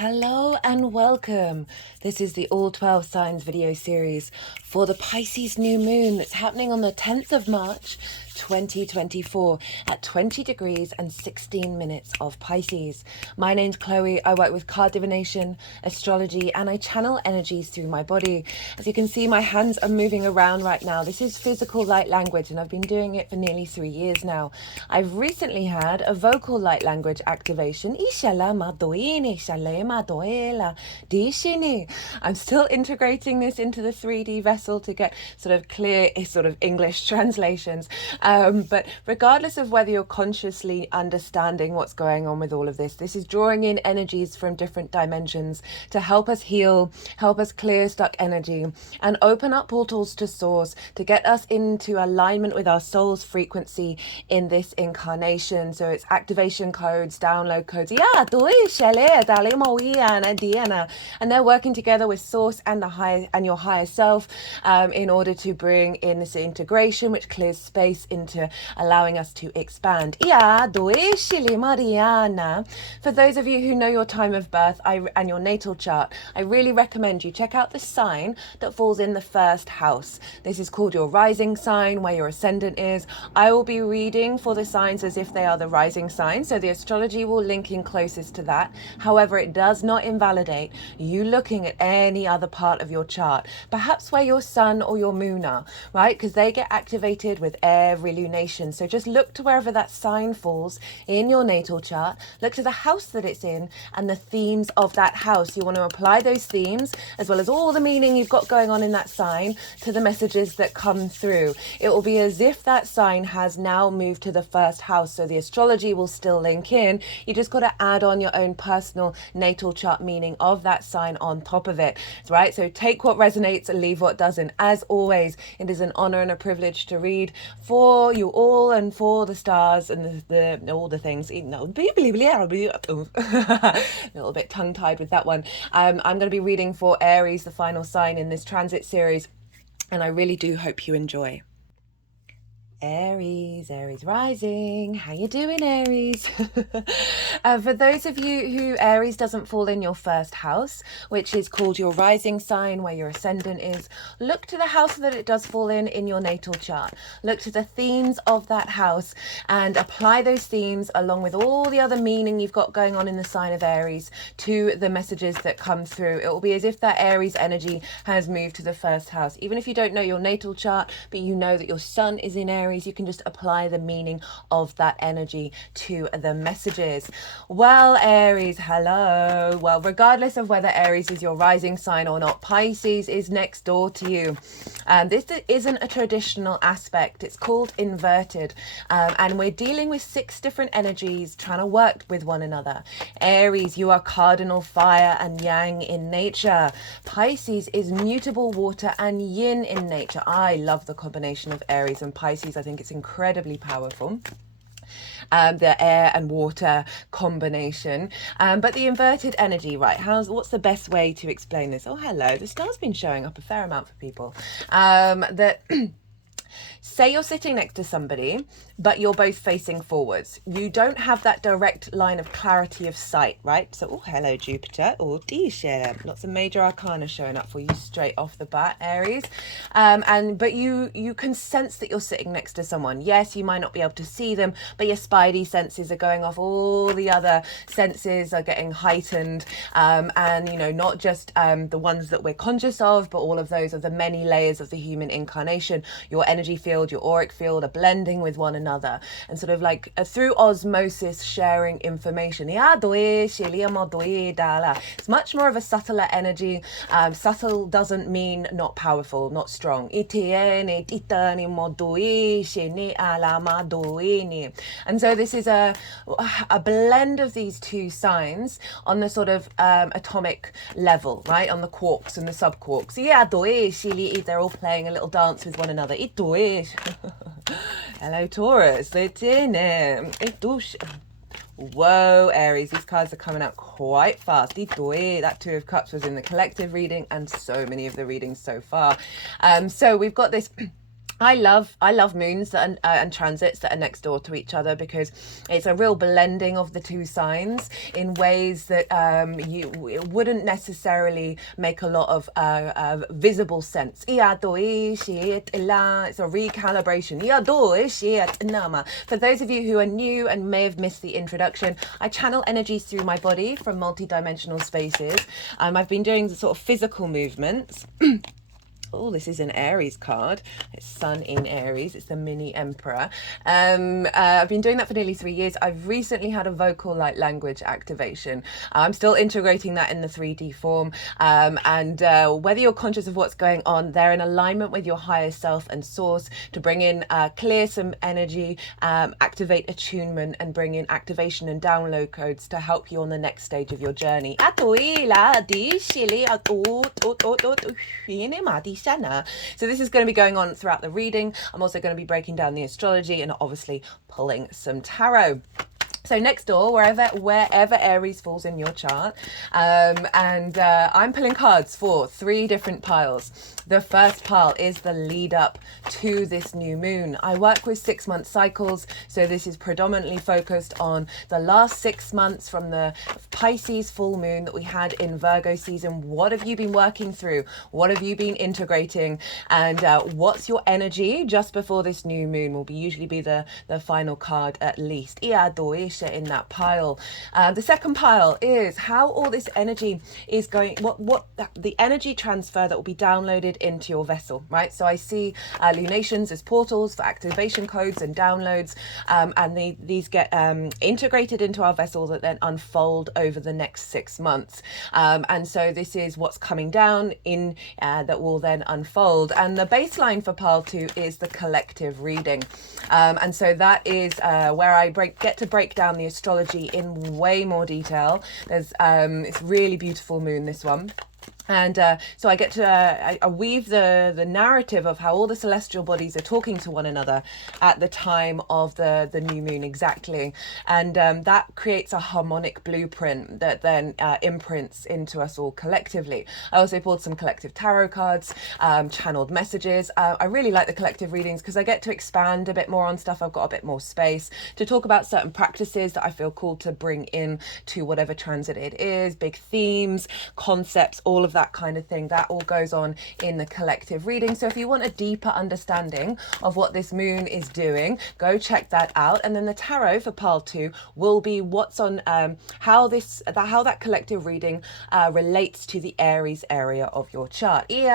Hello and welcome. This is the All 12 Signs video series for the Pisces new moon that's happening on the 10th of March 2024 at 20 degrees and 16 minutes of Pisces. My name's Chloe. I work with card divination, astrology, and I channel energies through my body. As you can see, my hands are moving around right now. This is physical light language, and I've been doing it for nearly 3 years now. I've recently had a vocal light language activation. I'm still integrating this into the 3D vessel to get sort of clear sort of English translations. But regardless of whether you're consciously understanding what's going on with all of this, this is drawing in energies from different dimensions to help us heal, help us clear stuck energy, and open up portals to source to get us into alignment with our soul's frequency in this incarnation. So it's activation codes, download codes. And they're working together with source and your higher self in order to bring in this integration, which clears space into allowing us to expand. For those of you who know your time of birth and your natal chart, I really recommend you check out the sign that falls in the first house. This is called your rising sign, where your ascendant is. I will be reading for the signs as if they are the rising sign, so the astrology will link in closest to that. However, it does not invalidate you looking at any other part of your chart, perhaps where your sun or your moon are, right? Because they get activated with every lunation. So just look to wherever that sign falls in your natal chart, look to the house that it's in and the themes of that house. You want to apply those themes as well as all the meaning you've got going on in that sign to the messages that come through. It will be as if that sign has now moved to the first house, so the astrology will still link in. You just got to add on your own personal natal chart meaning of that sign on top of it, right? So take what resonates and leave what doesn't. As always, it is an honor and a privilege to read for you all and for the stars and the all the things. A little bit tongue-tied with that one. I'm going to be reading for Aries, the final sign in this transit series, and I really do hope you enjoy. Aries rising. How you doing, Aries? For those of you who Aries doesn't fall in your first house, which is called your rising sign, where your ascendant is, look to the house that it does fall in your natal chart. Look to the themes of that house and apply those themes along with all the other meaning you've got going on in the sign of Aries to the messages that come through. It will be as if that Aries energy has moved to the first house. Even if you don't know your natal chart, but you know that your sun is in Aries, you can just apply the meaning of that energy to the messages. Well, Aries, hello. Well, regardless of whether Aries is your rising sign or not, Pisces is next door to you. This isn't a traditional aspect. It's called inverted. And we're dealing with 6 different energies trying to work with one another. Aries, you are cardinal fire and yang in nature. Pisces is mutable water and yin in nature. I love the combination of Aries and Pisces. I think it's incredibly powerful. The air and water combination, but the inverted energy, right? What's the best way to explain this? Oh, hello. The star's been showing up a fair amount for people. That say you're sitting next to somebody, but you're both facing forwards. You don't have that direct line of clarity of sight, right? So, oh, hello, Jupiter. Oh, share. Lots of major arcana showing up for you straight off the bat, Aries. But you can sense that you're sitting next to someone. Yes, you might not be able to see them, but your spidey senses are going off. All the other senses are getting heightened. And, you know, not just the ones that we're conscious of, but all of those are the many layers of the human incarnation. Your energy field, your auric field are blending with one another and sort of like through osmosis sharing information. It's much more of a subtler energy. Subtle doesn't mean not powerful, not strong. And so this is a blend of these 2 signs on the sort of atomic level, right? On the quarks and the subquarks. They're all playing a little dance with one another. Hello, Taurus. Whoa, Aries, these cards are coming out quite fast. That 2 of Cups was in the collective reading and so many of the readings so far. So we've got this I love moons that are, and transits that are next door to each other, because it's a real blending of the two signs in ways that it wouldn't necessarily make a lot of visible sense. It's a recalibration. For those of you who are new and may have missed the introduction, I channel energies through my body from multidimensional spaces. I've been doing the sort of physical movements. Oh, this is an Aries card. It's Sun in Aries. It's the mini Emperor. I've been doing that for nearly 3 years. I've recently had a vocal light language activation. I'm still integrating that in the 3D form. Whether you're conscious of what's going on, they're in alignment with your higher self and source to bring in, clear some energy, activate attunement, and bring in activation and download codes to help you on the next stage of your journey. So this is going to be going on throughout the reading. I'm also going to be breaking down the astrology and obviously pulling some tarot. So next door, wherever Aries falls in your chart, I'm pulling cards for 3 different piles. The first pile is the lead up to this new moon. I work with 6-month cycles, so this is predominantly focused on the last 6 months from the Pisces full moon that we had in Virgo season. What have you been working through? What have you been integrating? And what's your energy just before this new moon will usually be the final card at least. In that pile. The second pile is how all this energy is going, what the energy transfer that will be downloaded into your vessel, right? So I see lunations as portals for activation codes and downloads, and these get integrated into our vessel that then unfold over the next 6 months. And so this is what's coming down in that will then unfold. And the baseline for pile 2 is the collective reading. And so that is where I get to break down the astrology in way more detail. There's it's really beautiful moon, this one. And so I get to I weave the narrative of how all the celestial bodies are talking to one another at the time of the new moon exactly. And that creates a harmonic blueprint that then imprints into us all collectively. I also pulled some collective tarot cards, channeled messages. I really like the collective readings because I get to expand a bit more on stuff. I've got a bit more space to talk about certain practices that I feel called to bring in to whatever transit it is, big themes, concepts, all of that kind of thing. That all goes on in the collective reading. So if you want a deeper understanding of what this moon is doing, go check that out. And then the tarot for pile 2 will be what's on how that collective reading relates to the Aries area of your chart. The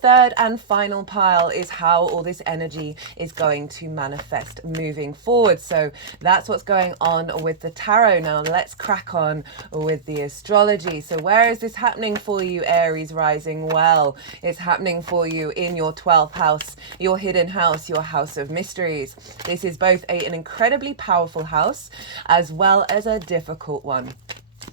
third and final pile is how all this energy is going to manifest moving forward. So that's what's going on with the tarot. Now let's crack on with the astrology. So where is this happening for you, Aries rising? Well, it's happening for you in your 12th house, your hidden house, your house of mysteries. This is both an incredibly powerful house as well as a difficult one.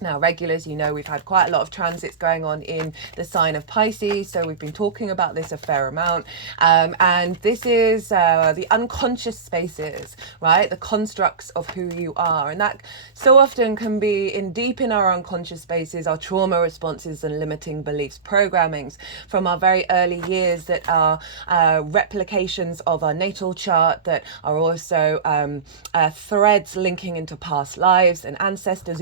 Now, regulars, you know, we've had quite a lot of transits going on in the sign of Pisces, so we've been talking about this a fair amount. And this is the unconscious spaces, right? The constructs of who you are. And that so often can be deep in our unconscious spaces, our trauma responses and limiting beliefs, programmings from our very early years that are replications of our natal chart, that are also threads linking into past lives and ancestors.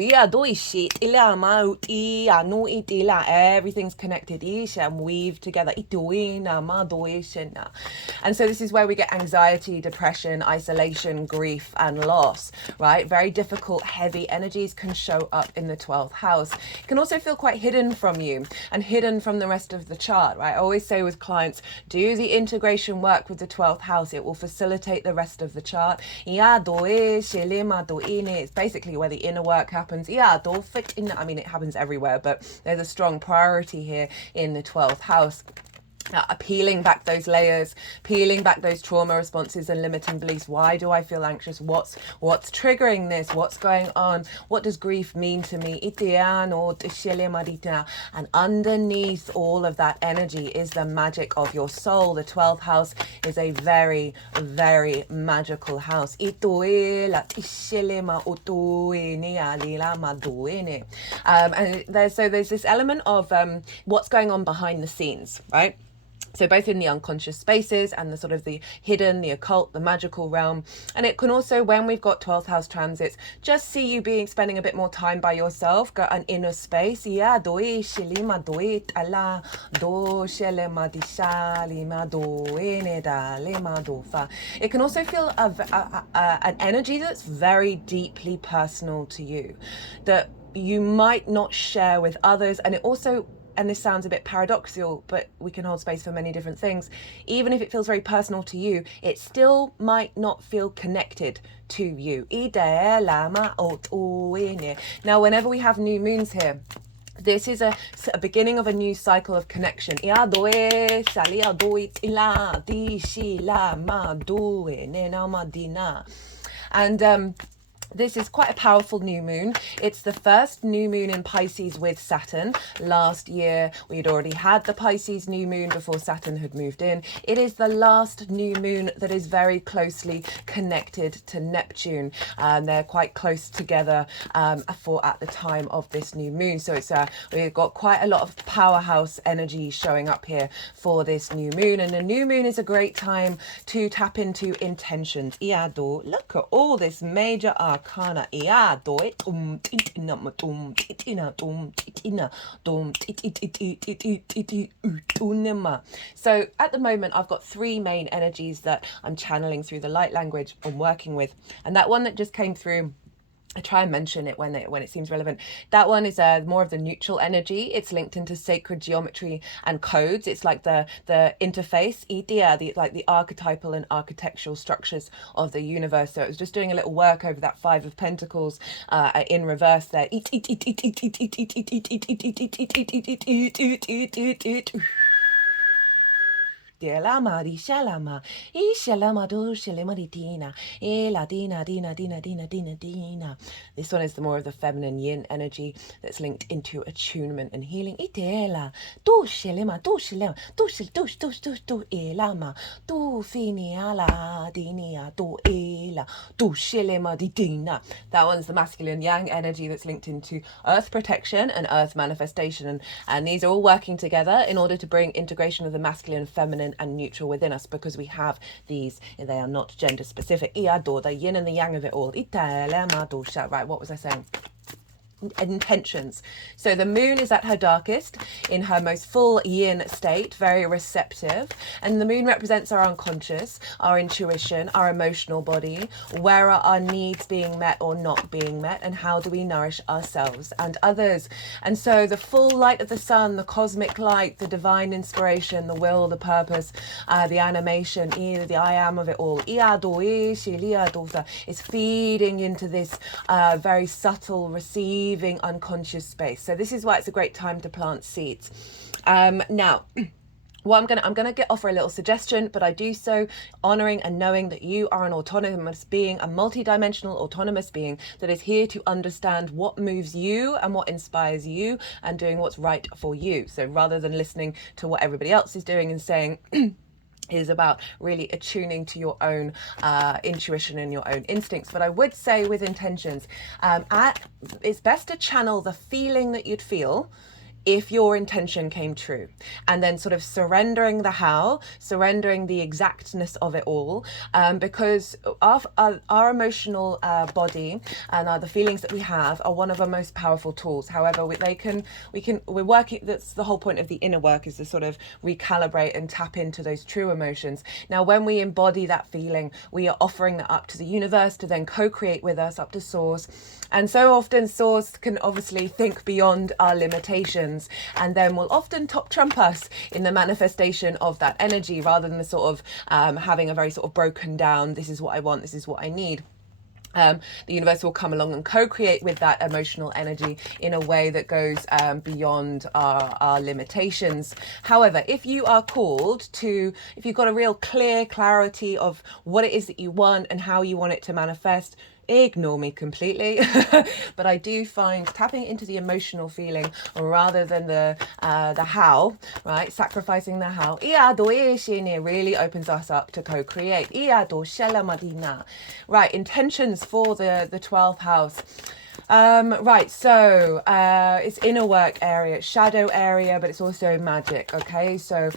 Everything's connected and weaved together. And so this is where we get anxiety, depression, isolation, grief and loss, right? Very difficult, heavy energies can show up in the 12th house. It can also feel quite hidden from you and hidden from the rest of the chart, right? I always say with clients, do the integration work with the 12th house. It will facilitate the rest of the chart. It's basically where the inner work happens. I mean, it happens everywhere, but there's a strong priority here in the 12th house. peeling back those layers, peeling back those trauma responses and limiting beliefs. Why do I feel anxious? What's triggering this? What's going on? What does grief mean to me? And underneath all of that energy is the magic of your soul. The 12th house is a very, very magical house. And there's this element of what's going on behind the scenes, right? So both in the unconscious spaces and the sort of the hidden, the occult, the magical realm. And it can also, when we've got 12th house transits, just see you spending a bit more time by yourself, got an inner space. It can also feel an energy that's very deeply personal to you, that you might not share with others. And it also, and this sounds a bit paradoxical, but we can hold space for many different things. Even if it feels very personal to you, it still might not feel connected to you. Now, whenever we have new moons here, this is a beginning of a new cycle of connection. And this is quite a powerful new moon. It's the first new moon in Pisces with Saturn. Last year, we'd already had the Pisces new moon before Saturn had moved in. It is the last new moon that is very closely connected to Neptune. They're quite close together at the time of this new moon. So we've got quite a lot of powerhouse energy showing up here for this new moon. And the new moon is a great time to tap into intentions. Look at all this major arcana. So at the moment, I've got three main energies that I'm channeling through the light language I'm working with. And that one that just came through, I try and mention it when it seems relevant. That one is more of the neutral energy. It's linked into sacred geometry and codes. It's like the interface, like the archetypal and architectural structures of the universe. So it was just doing a little work over that Five of Pentacles in reverse there. This one is the more of the feminine yin energy that's linked into attunement and healing. That one's the masculine yang energy that's linked into earth protection and earth manifestation. And these are all working together in order to bring integration of the masculine and feminine and neutral within us, because we have these, they are not gender specific. The yin and the yang of it all. Right, what was I saying? Intentions. So the moon is at her darkest, in her most full yin state, very receptive, and the moon represents our unconscious, our intuition, our emotional body. Where are our needs being met or not being met, and how do we nourish ourselves and others? And so the full light of the sun, the cosmic light, the divine inspiration, the will, the purpose, the animation, the I am of it all, is feeding into this very subtle receiving unconscious space. So this is why it's a great time to plant seeds. Now, well, I'm gonna offer a little suggestion, but I do so honoring and knowing that you are an autonomous being, a multidimensional autonomous being that is here to understand what moves you and what inspires you and doing what's right for you. So rather than listening to what everybody else is doing and saying is about really attuning to your own intuition and your own instincts. But I would say with intentions, it's best to channel the feeling that you'd feel if your intention came true, and then sort of surrendering the how, surrendering the exactness of it all, because our emotional body and the feelings that we have are one of our most powerful tools. However, we're working, that's the whole point of the inner work, is to sort of recalibrate and tap into those true emotions. Now, when we embody that feeling, we are offering that up to the universe to then co-create with us, up to source. And so often source can obviously think beyond our limitations, and then will often trump us in the manifestation of that energy, rather than the sort of having a very sort of broken down, this is what I want, this is what I need. The universe will come along and co-create with that emotional energy in a way that goes beyond our limitations. However, if you are called to, if you've got a real clear clarity of what it is that you want and how you want it to manifest, ignore me completely. But I do find tapping into the emotional feeling rather than the how, right? Sacrificing the how. Really opens us up to co-create. Right, intentions for the 12th house. Right, so it's inner work area, shadow area, but it's also magic. Okay, so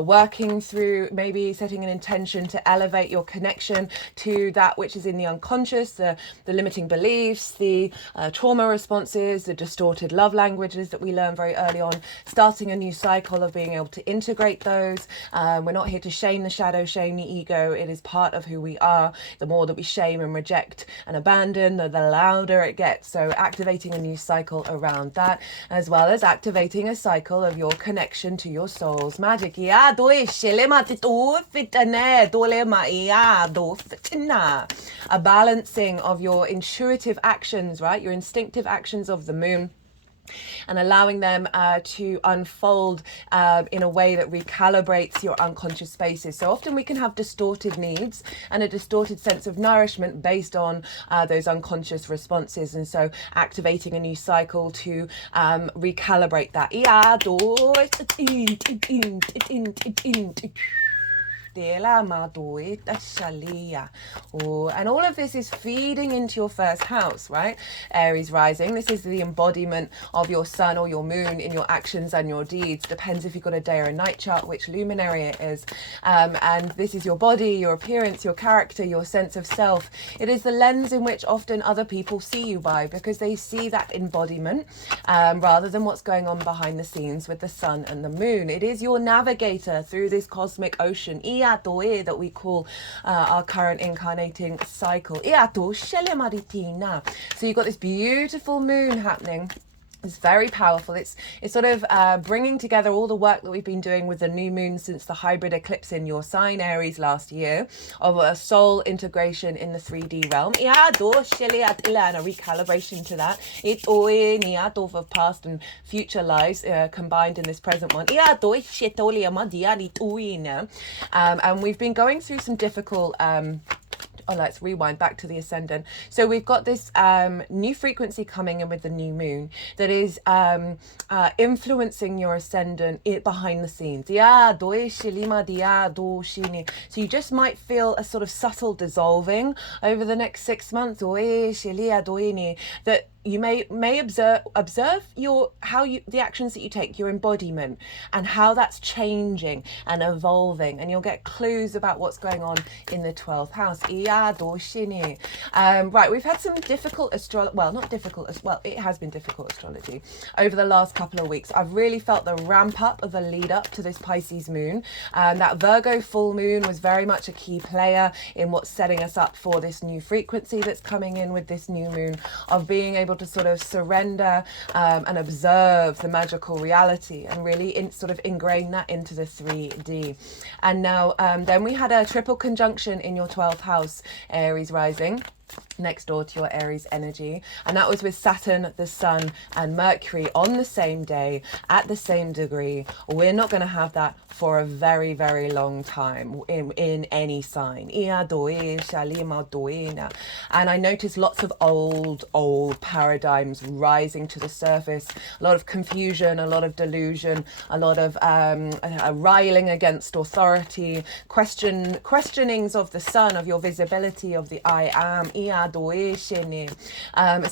working through, maybe setting an intention to elevate your connection to that which is in the unconscious, the limiting beliefs, the trauma responses, the distorted love languages that we learn very early on, starting a new cycle of being able to integrate those. We're not here to shame the shadow, shame the ego. It is part of who we are. The more that we shame and reject and abandon, the louder it gets. So activating a new cycle around that, as well as activating a cycle of your connection to your soul's magic. A balancing of your intuitive actions, right? Your instinctive actions of the moon, and allowing them to unfold in a way that recalibrates your unconscious spaces. So often we can have distorted needs and a distorted sense of nourishment based on those unconscious responses. And so activating a new cycle to recalibrate that. And all of this is feeding into your first house, right? Aries rising. This is the embodiment of your sun or your moon in your actions and your deeds. Depends if you've got a day or a night chart, which luminary it is. And this is your body, your appearance, your character, your sense of self. It is the lens in which often other people see you by, because they see that embodiment rather than what's going on behind the scenes with the sun and the moon. It is your navigator through this cosmic ocean that we call our current incarnating cycle. So you've got this beautiful moon happening. It's very powerful. It's sort of bringing together all the work that we've been doing with the new moon since the hybrid eclipse in your sign Aries last year, of a soul integration in the 3D realm. And a recalibration to that. It's of past and future lives combined in this present one. And we've been going through some difficult let's rewind back to the Ascendant. So we've got this new frequency coming in with the new moon that is influencing your Ascendant behind the scenes. So you just might feel a sort of subtle dissolving over the next 6 months. That you may observe the actions that you take, your embodiment, and how that's changing and evolving, and you'll get clues about what's going on in the 12th house. Right, we've had some difficult it has been difficult astrology over the last couple of weeks. I've really felt the ramp up of the lead up to this Pisces moon. That Virgo full moon was very much a key player in what's setting us up for this new frequency that's coming in with this new moon, of being able to sort of surrender and observe the magical reality and really sort of ingrain that into the 3D. And now then we had a triple conjunction in your 12th house, Aries rising, next door to your Aries energy, and that was with Saturn, the Sun, and Mercury on the same day at the same degree. We're not going to have that for a very, very long time in any sign. And I noticed lots of old paradigms rising to the surface, a lot of confusion, a lot of delusion, a lot of riling against authority, questionings of the sun, of your visibility, of the I am. So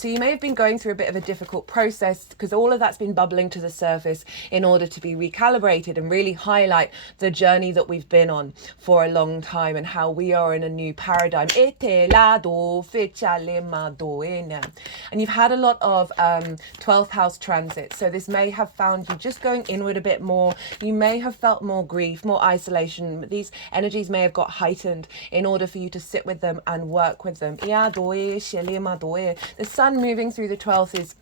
you may have been going through a bit of a difficult process, because all of that's been bubbling to the surface in order to be recalibrated and really highlight the journey that we've been on for a long time and how we are in a new paradigm. And you've had a lot of 12th house transits, so this may have found you just going inward a bit more. You may have felt more grief, more isolation. These energies may have got heightened in order for you to sit with them and work with them. The sun moving through the 12th is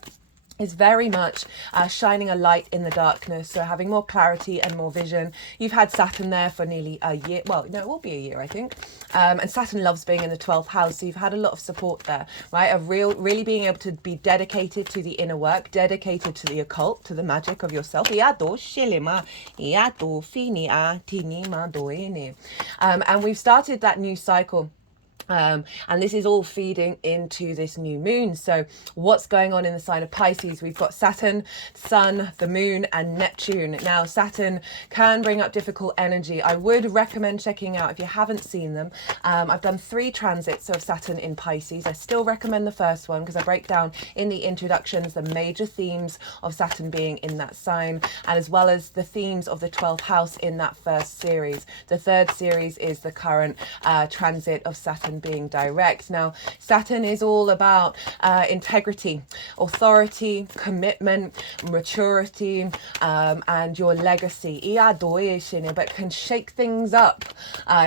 is very much shining a light in the darkness, so having more clarity and more vision. You've had Saturn there for nearly a year. Well, no, it will be a year, I think. And Saturn loves being in the 12th house, so you've had a lot of support there, right? Of really being able to be dedicated to the inner work, dedicated to the occult, to the magic of yourself. And we've started that new cycle. And this is all feeding into this new moon. So what's going on in the sign of Pisces? We've got Saturn, Sun, the moon, and Neptune. Now Saturn can bring up difficult energy. I would recommend checking out, if you haven't seen them, I've done 3 transits of Saturn in Pisces. I still recommend the first one because I break down in the introductions the major themes of Saturn being in that sign, and as well as the themes of the 12th house in that first series. The third series is the current transit of Saturn being direct. Now Saturn is all about integrity, authority, commitment, maturity, and your legacy, but can shake things up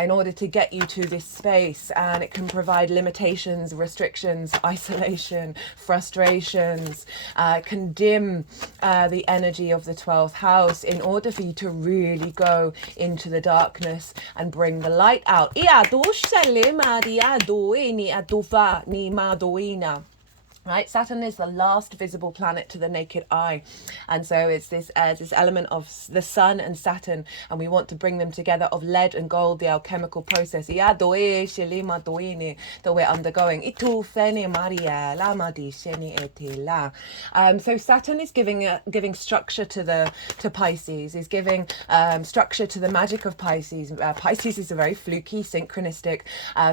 in order to get you to this space, and it can provide limitations, restrictions, isolation, frustrations. It can dim the energy of the 12th house in order for you to really go into the darkness and bring the light out. Right, Saturn is the last visible planet to the naked eye, and so it's this element of the Sun and Saturn, and we want to bring them together, of lead and gold, the alchemical process that we're undergoing. So Saturn is giving structure to Pisces, is giving structure to the magic of Pisces. Pisces is a very fluky, synchronistic,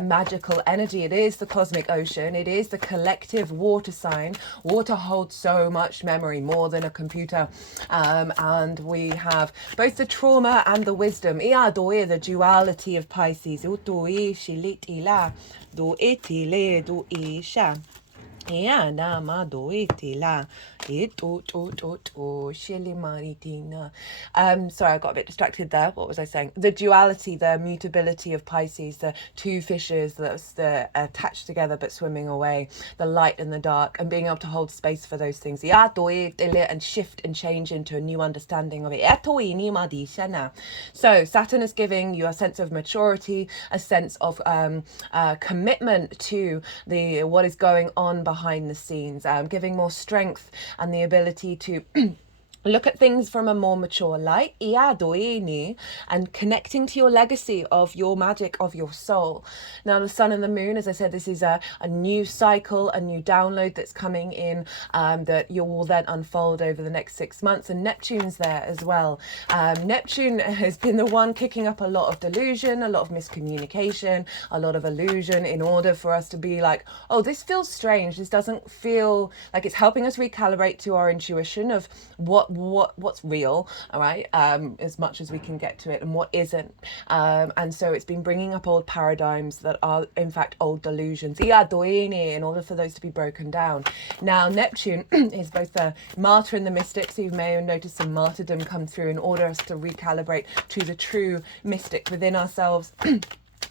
magical energy. It is the cosmic ocean. It is the collective water sign. Water holds so much memory, more than a computer, and we have both the trauma and the wisdom. The duality of Pisces. Sorry, I got a bit distracted there. What was I saying? The duality, the mutability of Pisces, the two fishes that's attached together but swimming away, the light and the dark, and being able to hold space for those things, and shift and change into a new understanding of it. So Saturn is giving you a sense of maturity, a sense of commitment to what is going on behind the scenes, giving more strength and the ability to look at things from a more mature light, and connecting to your legacy of your magic of your soul. Now the Sun and the Moon, as I said, this is a new cycle, a new download that's coming in, that you will then unfold over the next 6 months, and Neptune's there as well. Neptune has been the one kicking up a lot of delusion, a lot of miscommunication, a lot of illusion, in order for us to be like, oh, this feels strange, this doesn't feel like it's helping us recalibrate to our intuition of what's real, all right, as much as we can get to it, and what isn't, and so it's been bringing up old paradigms that are in fact old delusions in order for those to be broken down. Now Neptune is both the martyr and the mystic, so you may have noticed some martyrdom come through in order us to recalibrate to the true mystic within ourselves.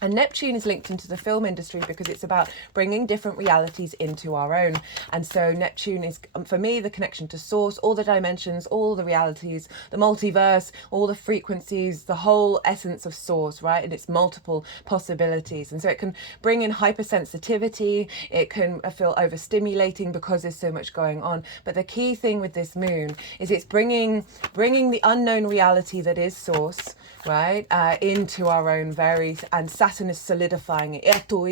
And Neptune is linked into the film industry because it's about bringing different realities into our own. And so Neptune is, for me, the connection to source, all the dimensions, all the realities, the multiverse, all the frequencies, the whole essence of source, right? And its multiple possibilities. And so it can bring in hypersensitivity. It can feel overstimulating because there's so much going on. But the key thing with this moon is it's bringing the unknown reality that is source, right, into our own and Saturn is solidifying it. So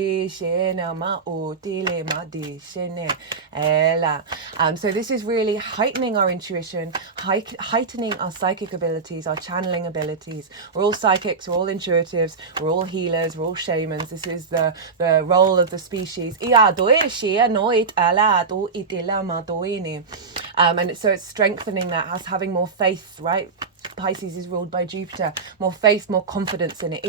this is really heightening our intuition, heightening our psychic abilities, our channeling abilities. We're all psychics, we're all intuitives, we're all healers, we're all shamans. This is the role of the species. And so it's strengthening that, us having more faith, right? Pisces is ruled by Jupiter. More faith, more confidence in it.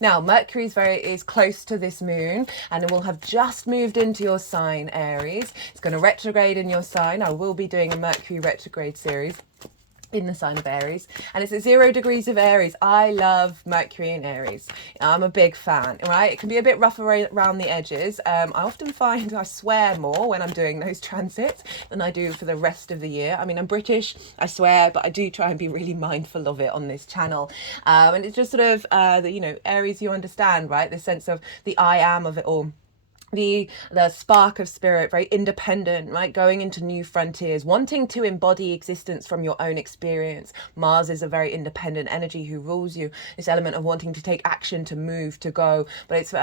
Now, Mercury is close to this moon, and it will have just moved into your sign, Aries. It's going to retrograde in your sign. I will be doing a Mercury retrograde series. in the sign of Aries, and it's at 0 degrees of Aries. I love Mercury in Aries. I'm a big fan, right? It can be a bit rough around the edges. I often find I swear more when I'm doing those transits than I do for the rest of the year. I mean, I'm British, I swear, but I do try and be really mindful of it on this channel. And it's just sort of, you know, Aries, you understand, right? The sense of the I am of it all. The spark of spirit, very independent, right? Going into new frontiers, wanting to embody existence from your own experience. Mars is a very independent energy who rules you. This element of wanting to take action, to move, to go, but it's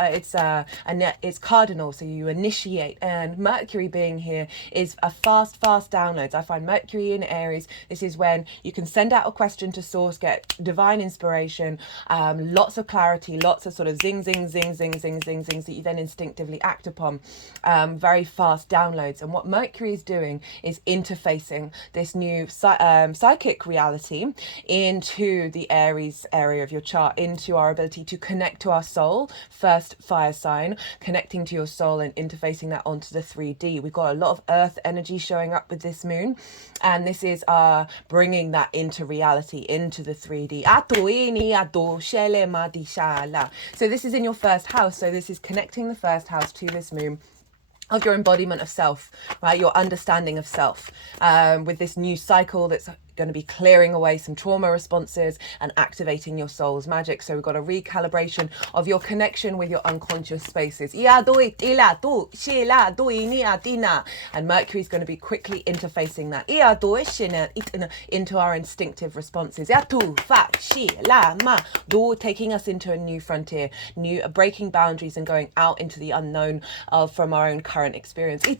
cardinal, so you initiate. And Mercury being here is a fast downloads. I find Mercury in Aries, this is when you can send out a question to source, get divine inspiration, lots of clarity, lots of sort of zings that you then instinctively act upon, very fast downloads. And what Mercury is doing is interfacing this new psychic reality into the Aries area of your chart, into our ability to connect to our soul, first fire sign, connecting to your soul and interfacing that onto the 3D. We've got a lot of earth energy showing up with this moon, and this is bringing that into reality, into the 3D. So this is in your first house, so this is connecting the first house to this moon of your embodiment of self, right? Your understanding of self, with this new cycle that's going to be clearing away some trauma responses and activating your soul's magic. So we've got a recalibration of your connection with your unconscious spaces. And Mercury is going to be quickly interfacing that into our instinctive responses. Taking us into a new frontier, breaking boundaries and going out into the unknown from our own current experience. So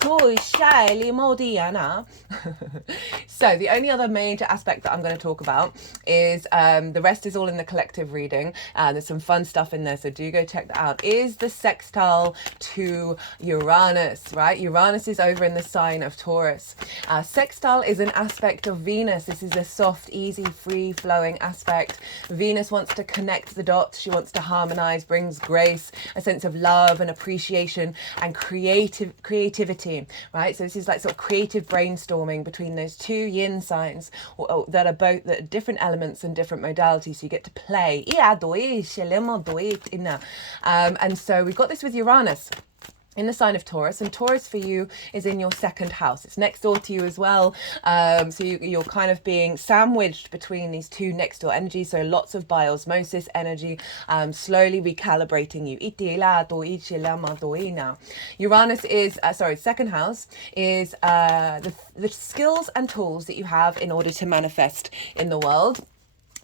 the only other major aspect that I'm going to talk about is, the rest is all in the collective reading. There's some fun stuff in there, so do go check that out, is the sextile to Uranus, right? Uranus is over in the sign of Taurus. Sextile is an aspect of Venus. This is a soft, easy, free-flowing aspect. Venus wants to connect the dots. She wants to harmonize, brings grace, a sense of love and appreciation and creativity, right? So this is like sort of creative brainstorming between those two yin signs that are different elements and different modalities. So you get to play. And so we've got this with Uranus in the sign of Taurus, and Taurus for you is in your second house. It's next door to you as well. So you're kind of being sandwiched between these two next door energies. So lots of biosmosis energy, slowly recalibrating you. Uranus is, second house is the skills and tools that you have in order to manifest in the world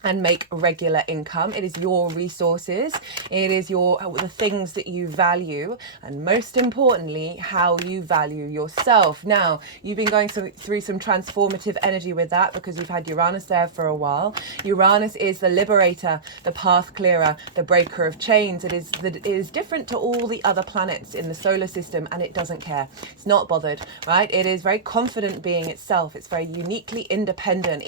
and make regular income. It is your resources. It is the things that you value, and most importantly, how you value yourself. Now, you've been going through some transformative energy with that because you've had Uranus there for a while. Uranus is the liberator, the path clearer, the breaker of chains. It is different to all the other planets in the solar system, and it doesn't care. It's not bothered, right? It is very confident being itself. It's very uniquely independent.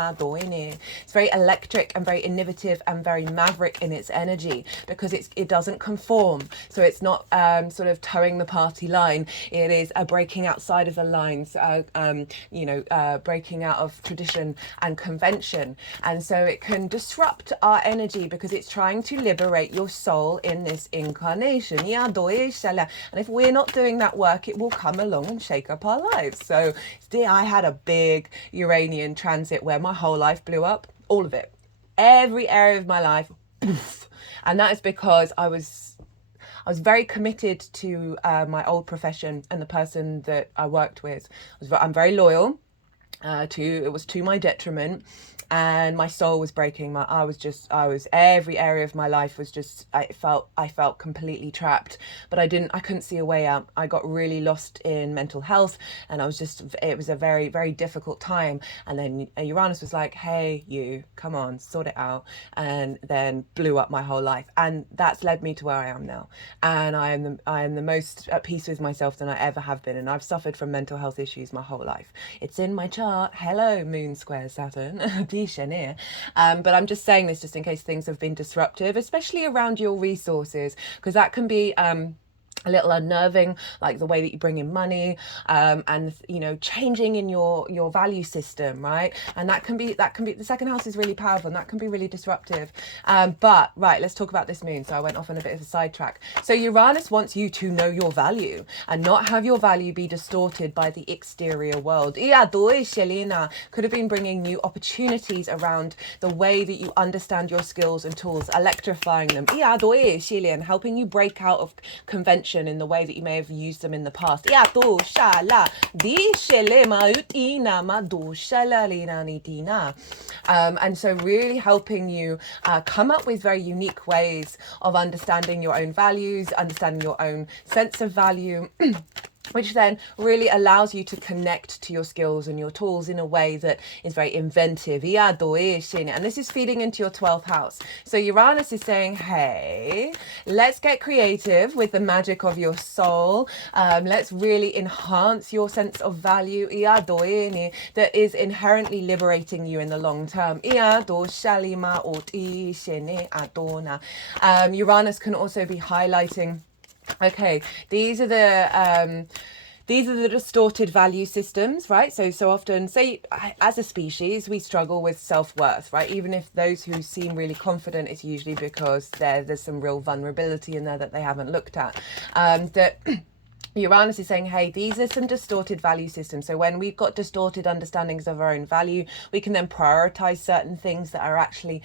It's very electric and very innovative and very maverick in its energy because it doesn't conform. So it's not sort of towing the party line. It is breaking outside of the lines, breaking out of tradition and convention. And so it can disrupt our energy because it's trying to liberate your soul in this incarnation. And if we're not doing that work, it will come along and shake up our lives. So I had a big Uranian transit where my whole life blew up, all of it, every area of my life, poof. And that is because I was very committed to my old profession and the person that I worked with. I'm very loyal. It was to my detriment, and my soul was breaking. Every area of my life was just, I felt completely trapped, but I couldn't see a way out. I got really lost in mental health, and it was a very, very difficult time. And then Uranus was like, hey, you, come on, sort it out. And then blew up my whole life. And that's led me to where I am now. And I am the most at peace with myself than I ever have been. And I've suffered from mental health issues my whole life. It's in my chart. Hello, Moon square Saturn. But I'm just saying this just in case things have been disruptive, especially around your resources, because that can be a little unnerving, like the way that you bring in money, and changing in your value system, right? And that can be the second house is really powerful, and that can be really disruptive. But right, let's talk about this moon. So I went off on a bit of a sidetrack. So Uranus wants you to know your value and not have your value be distorted by the exterior world. Could have been bringing new opportunities around the way that you understand your skills and tools, electrifying them, and helping you break out of convention in the way that you may have used them in the past. And so really helping you come up with very unique ways of understanding your own values, understanding your own sense of value, which then really allows you to connect to your skills and your tools in a way that is very inventive. And this is feeding into your 12th house. So Uranus is saying, hey, let's get creative with the magic of your soul. Let's really enhance your sense of value that is inherently liberating you in the long term. Uranus can also be highlighting, okay, these are the distorted value systems, right? So often, say, as a species, we struggle with self-worth, right? Even if those who seem really confident, it's usually because there's some real vulnerability in there that they haven't looked at. Uranus is saying, hey, these are some distorted value systems. So when we've got distorted understandings of our own value, we can then prioritize certain things that are actually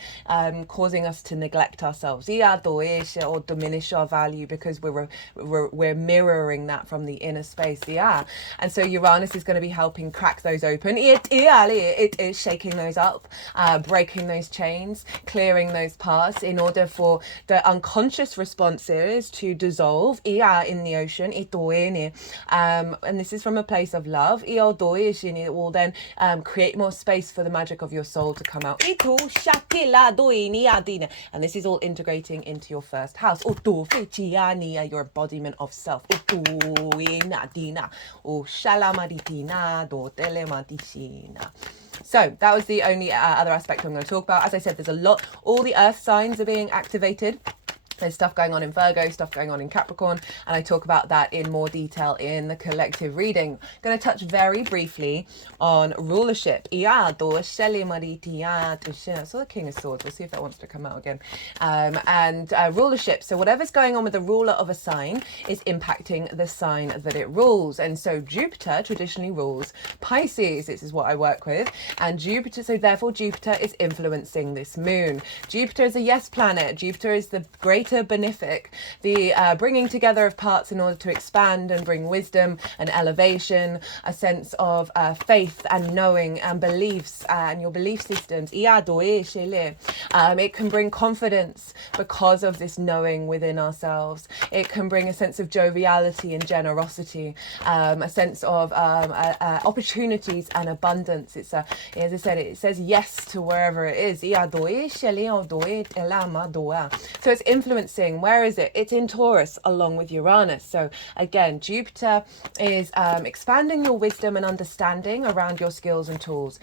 causing us to neglect ourselves or diminish our value because we're mirroring that from the inner space. And so Uranus is going to be helping crack those open. It is shaking those up, breaking those chains, clearing those paths in order for the unconscious responses to dissolve in the ocean. And this is from a place of love. It will then create more space for the magic of your soul to come out. And this is all integrating into your first house. Your embodiment of self. So that was the only other aspect I'm going to talk about. As I said, there's a lot. All the earth signs are being activated. There's stuff going on in Virgo, stuff going on in Capricorn, and I talk about that in more detail in the collective reading. I'm going to touch very briefly on rulership. I saw the King of Swords. We'll see if that wants to come out again. And rulership. So whatever's going on with the ruler of a sign is impacting the sign that it rules. And so Jupiter traditionally rules Pisces. This is what I work with. And Jupiter, so therefore Jupiter is influencing this moon. Jupiter is a yes planet. Jupiter is the great benefic, the bringing together of parts in order to expand and bring wisdom and elevation, a sense of faith and knowing and beliefs and your belief systems. It can bring confidence because of this knowing within ourselves. It can bring a sense of joviality and generosity, a sense of opportunities and abundance. It's as I said, it says yes to wherever it is. So it's influencing. Where is it? It's in Taurus along with Uranus. So again, Jupiter is expanding your wisdom and understanding around your skills and tools,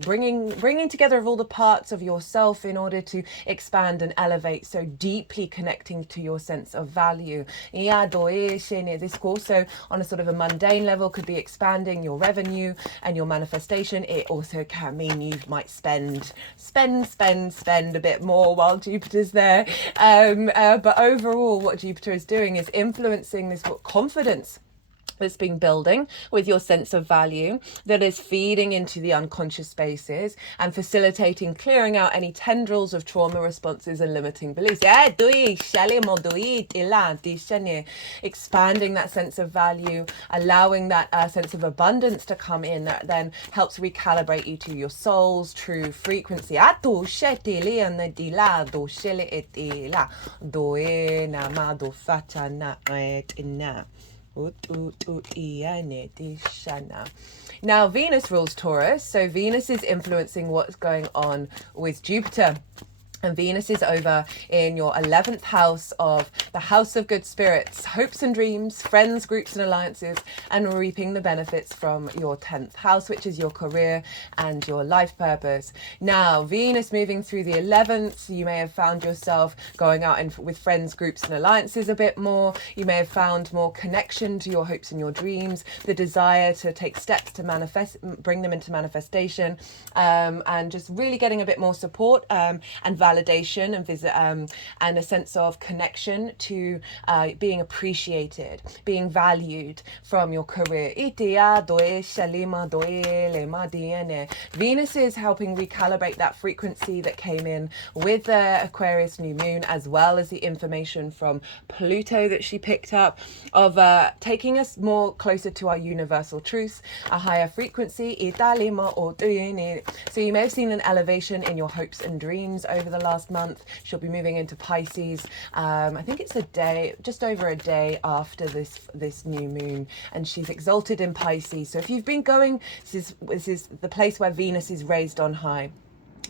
bringing together of all the parts of yourself in order to expand and elevate, so deeply connecting to your sense of value. This also on a sort of a mundane level could be expanding your revenue and your manifestation. It also can mean you might spend a bit more while Jupiter's there. But overall, what Jupiter is doing is influencing this confidence that's been building with your sense of value, that is feeding into the unconscious spaces and facilitating clearing out any tendrils of trauma responses and limiting beliefs. Expanding that sense of value, allowing that sense of abundance to come in, that then helps recalibrate you to your soul's true frequency. Now Venus rules Taurus, so Venus is influencing what's going on with Jupiter. And Venus is over in your 11th house of the house of good spirits, hopes and dreams, friends, groups and alliances, and reaping the benefits from your 10th house, which is your career and your life purpose. Now, Venus moving through the 11th, you may have found yourself going out with friends, groups and alliances a bit more. You may have found more connection to your hopes and your dreams, the desire to take steps to manifest, bring them into manifestation, and just really getting a bit more support and validation and a sense of connection to being appreciated, being valued from your career. Venus is helping recalibrate that frequency that came in with the Aquarius new moon, as well as the information from Pluto that she picked up of taking us more closer to our universal truths, a higher frequency. So you may have seen an elevation in your hopes and dreams over the last month. She'll be moving into Pisces. I think it's just over a day after this new moon, and she's exalted in Pisces. So if you've been going, this is the place where Venus is raised on high.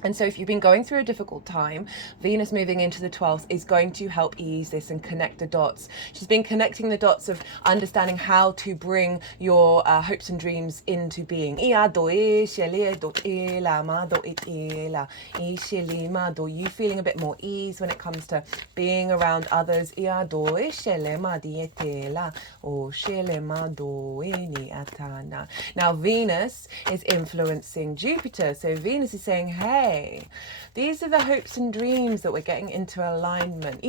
And so if you've been going through a difficult time, Venus moving into the 12th is going to help ease this and connect the dots. She's been connecting the dots of understanding how to bring your hopes and dreams into being. You feeling a bit more ease when it comes to being around others. Now Venus is influencing Jupiter. So Venus is saying, hey, these are the hopes and dreams that we're getting into alignment.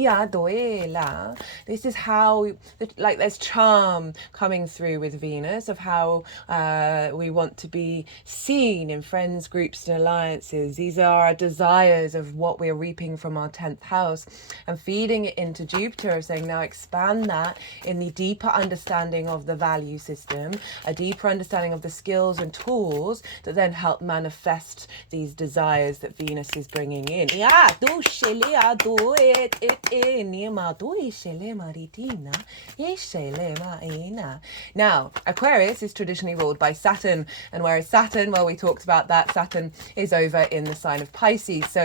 This is how, there's charm coming through with Venus of how we want to be seen in friends, groups and alliances. These are our desires of what we're reaping from our 10th house, and feeding it into Jupiter of saying, now expand that in the deeper understanding of the value system, a deeper understanding of the skills and tools that then help manifest these desires that Venus is bringing in. Now, Aquarius is traditionally ruled by Saturn, and whereas Saturn, well, we talked about that, Saturn is over in the sign of Pisces.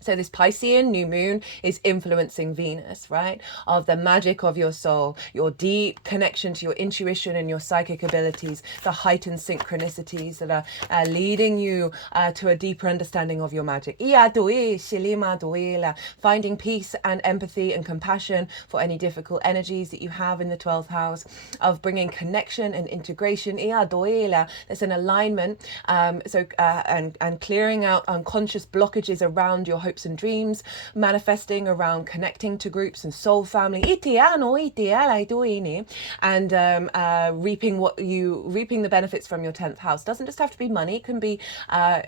So this Piscean new moon is influencing Venus, right? Of the magic of your soul, your deep connection to your intuition and your psychic abilities, the heightened synchronicities that are leading you to a deeper understanding of your magic. Finding peace and empathy and compassion for any difficult energies that you have in the 12th house, of bringing connection and integration. There's an alignment, and clearing out unconscious blockages around your hopes and dreams, manifesting around connecting to groups and soul family, and reaping the benefits from your 10th house. Doesn't just have to be money, it can be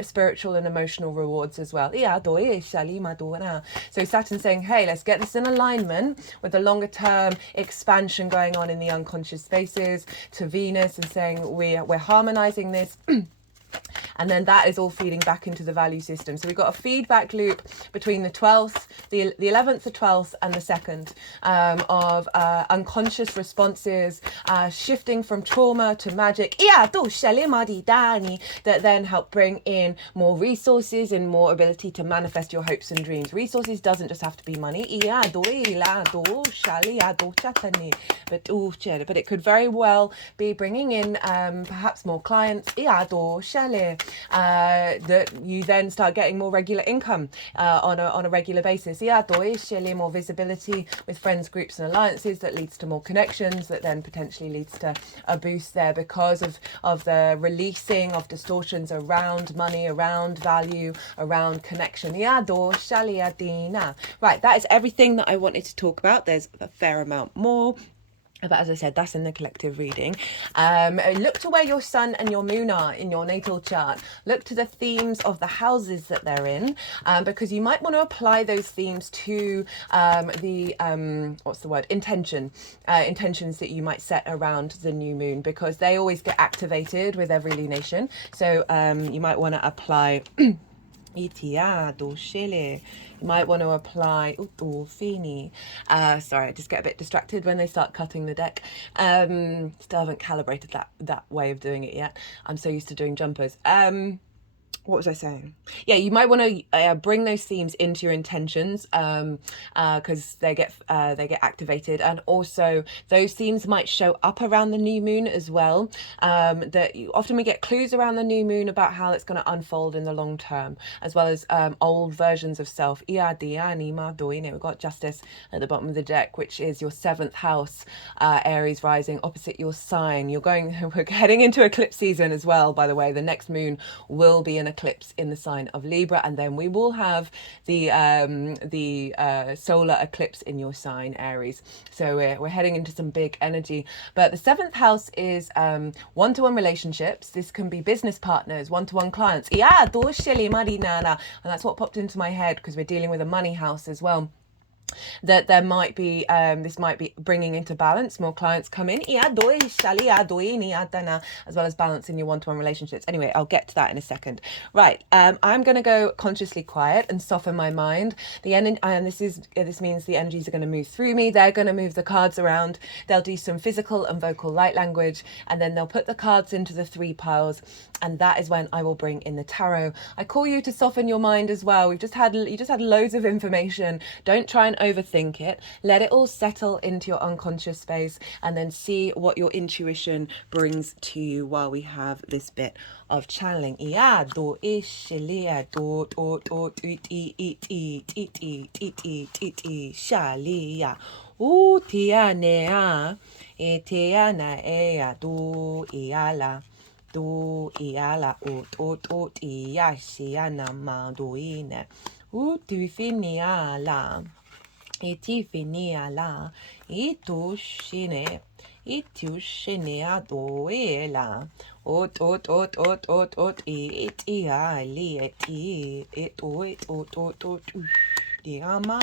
spiritual and emotional rewards as well. So Saturn saying, hey, let's get this in alignment with the longer term expansion going on in the unconscious spaces, to Venus, and saying we're harmonizing this. And then that is all feeding back into the value system. So we've got a feedback loop between the 12th, the 11th, the 12th, and the 2nd of unconscious responses, shifting from trauma to magic, that then help bring in more resources and more ability to manifest your hopes and dreams. Resources doesn't just have to be money, but it could very well be bringing in perhaps more clients, that you then start getting more regular income on a regular basis. More visibility with friends, groups and alliances that leads to more connections, that then potentially leads to a boost there because of the releasing of distortions around money, around value, around connection. Right, that is everything that I wanted to talk about. There's a fair amount more, but as I said, that's in the collective reading. Look to where your sun and your moon are in your natal chart. Look to the themes of the houses that they're in, because you might want to apply those themes to intentions that you might set around the new moon, because they always get activated with every lunation. So you might want to apply you might want to apply sorry, I just get a bit distracted when they start cutting the deck. Still haven't calibrated that way of doing it yet. I'm so used to doing jumpers. what was I saying? Yeah, you might want to bring those themes into your intentions, because they get activated, and also those themes might show up around the new moon as well. Often we get clues around the new moon about how it's going to unfold in the long term, as well as old versions of self. We've got Justice at the bottom of the deck, which is your 7th house, Aries rising opposite your sign. We're heading into eclipse season as well, by the way. The next moon will be an eclipse in the sign of Libra, and then we will have the solar eclipse in your sign, Aries. So we're heading into some big energy. But the 7th house is one-to-one relationships. This can be business partners, one-to-one clients. Yeah, and that's what popped into my head because we're dealing with a money house as well. That there might be this might be bringing into balance, more clients come in, as well as balance in your one-to-one relationships. Anyway, I'll get to that in a second. Right, I'm going to go consciously quiet and soften my mind. This means the energies are going to move through me. They're going to move the cards around. They'll do some physical and vocal light language, and then they'll put the cards into the 3 piles, and that is when I will bring in the tarot. I call you to soften your mind as well. You just had loads of information. Don't try and overthink it. Let it all settle into your unconscious space, and then see what your intuition brings to you while we have this bit of channeling. Do iala ot ia shiana maduine. Tu finiala. Iti finiala. Itu shine. Itu shine adoela. Ot. Iti ali. Iti. Ot. Diama.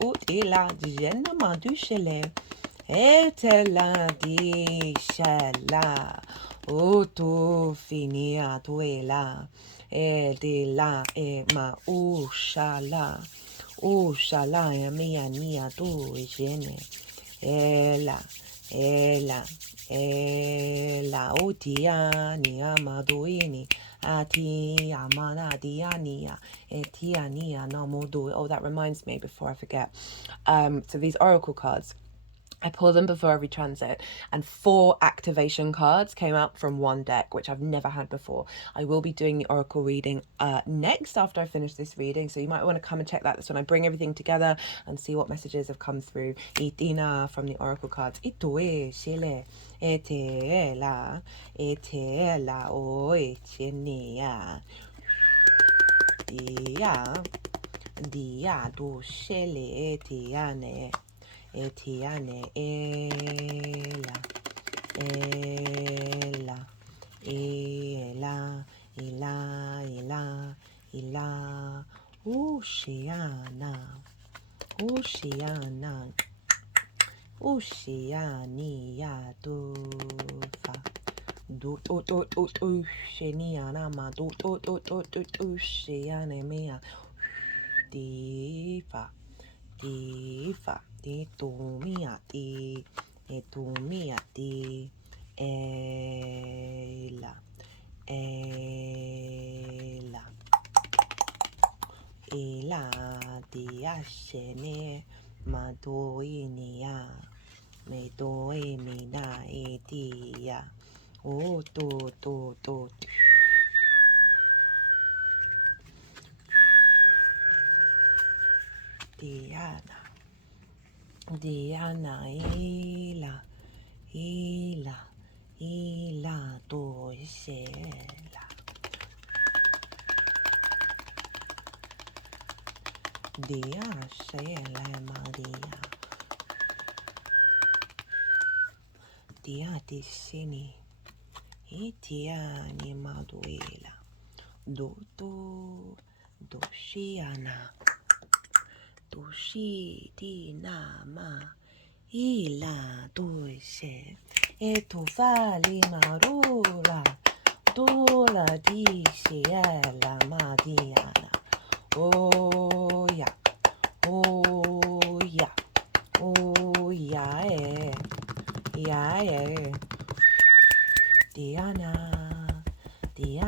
Utila. Jena madushele. Etela di shala, oto finia tuela, de la ma ushala, mia tu jene, ela, otia ni amaduini, ati amana diania, etiania no modu. Oh, that reminds me before I forget. So these oracle cards, I pull them before every transit, and 4 activation cards came out from one deck, which I've never had before. I will be doing the oracle reading next after I finish this reading, so you might want to come and check that. That's when I bring everything together and see what messages have come through. Itina from the oracle cards. Itoe shile etela oe chenia dia do shele etiane. Etiane ila Oceania dofa do sheniana ma do sheane mea difa di tumia di ela di ashene madoinia medoemina edia o to Diana ila doisela dia shela maria dia disini itia ni maduela doshiana doshi di nama ila doise etufali marula dola di shiela madiana oh ya Diana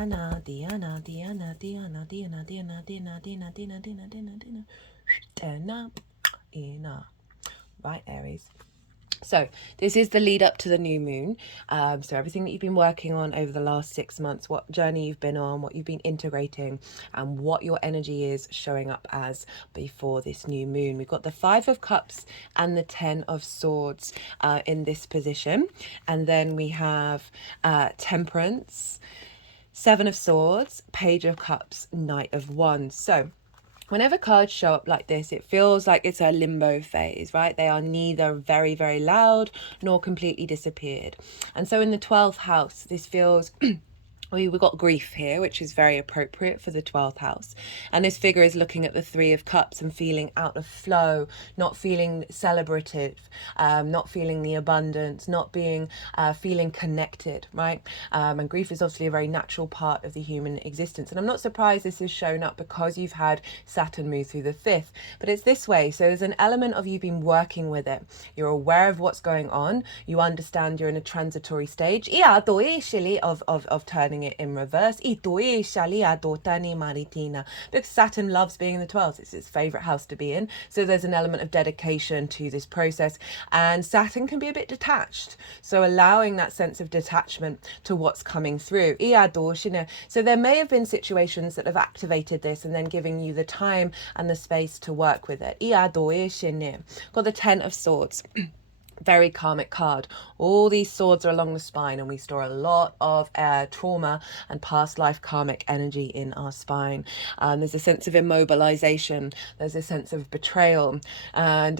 Diana, Diana, Diana, Diana, Diana, Diana, Diana, Diana, Diana, Diana, Diana, Diana, Diana. Right, Aries. So this is the lead up to the new moon. So everything that you've been working on over the last 6 months, what journey you've been on, what you've been integrating, and what your energy is showing up as before this new moon. We've got the 5 of Cups and the 10 of Swords in this position. And then we have Temperance, 7 of Swords, Page of Cups, Knight of Wands. So whenever cards show up like this, it feels like it's a limbo phase, right? They are neither very, very loud nor completely disappeared. And so in the 12th house, this feels... We've got grief here, which is very appropriate for the 12th house. And this figure is looking at the 3 of Cups and feeling out of flow, not feeling celebrative, not feeling the abundance, not being feeling connected, right? And grief is obviously a very natural part of the human existence. And I'm not surprised this has shown up because you've had Saturn move through the 5th. But it's this way. So there's an element of you've been working with it. You're aware of what's going on. You understand you're in a transitory stage. Of turning it in reverse. Because Saturn loves being in the 12th. It's its favorite house to be in. So there's an element of dedication to this process. And Saturn can be a bit detached. So allowing that sense of detachment to what's coming through. So there may have been situations that have activated this and then giving you the time and the space to work with it. Got the 10 of Swords. Very karmic card. All these swords are along the spine, and we store a lot of trauma and past life karmic energy in our spine. There's a sense of immobilization. There's a sense of betrayal, and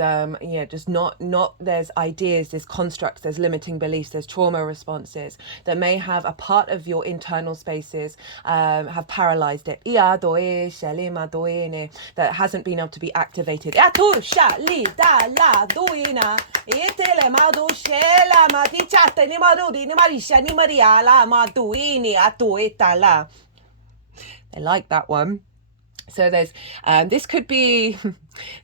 just not. There's ideas, there's constructs, there's limiting beliefs, there's trauma responses that may have a part of your internal spaces have paralyzed it. That hasn't been able to be activated. They like that one. So there's this could be